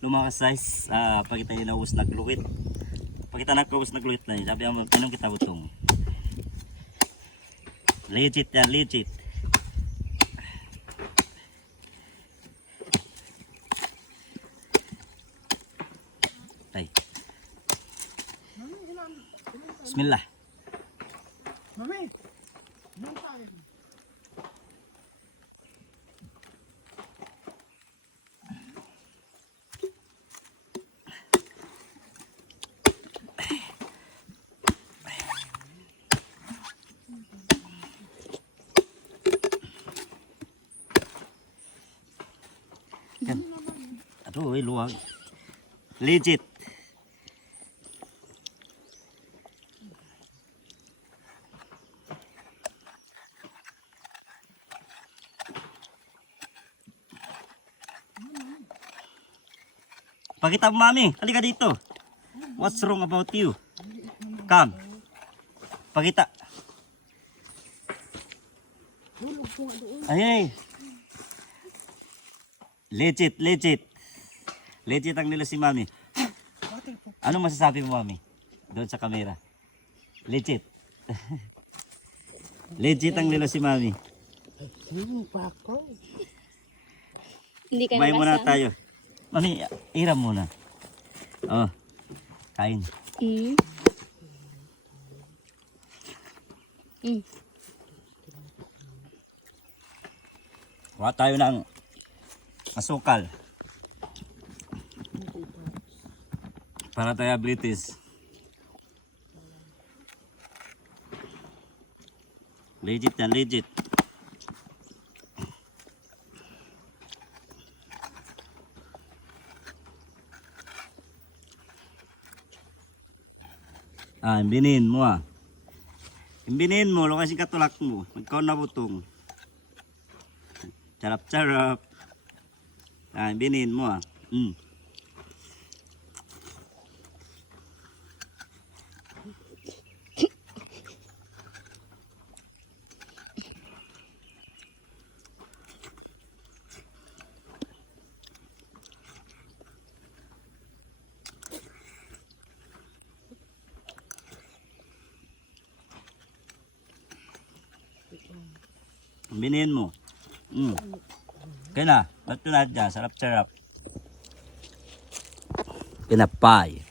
lumakas size pag kita inawas nagluwit. Pag kita nagkawas nagluwit na sabi ang pinong kita butong. Legit yan, legit. Ay. Bismillah. Mami. Aduh, luwag. Legit. Pakita mo, mami. Halika dito. What's wrong about you? Come. Pakita. Ay. Legit, legit. Legit ang nila si mami. Ano masasabi mo, mami? Doon sa camera. Legit. Legit ang nila si mami. Hindi ka Kumain muna nabasa. tayo. Mami, iram muna. Oh, kain. Mm. Mm. Kuha tayo ng asukal. Para diabetes. Legit yan, legit. Imbinin mo Imbinin mo, lokasi katulak mo. Magkaon na butong. Charap-charap. Imbinin mo Imbinin mo. Kaya na, ba't na dyan, sarap-sarap. Pinapay.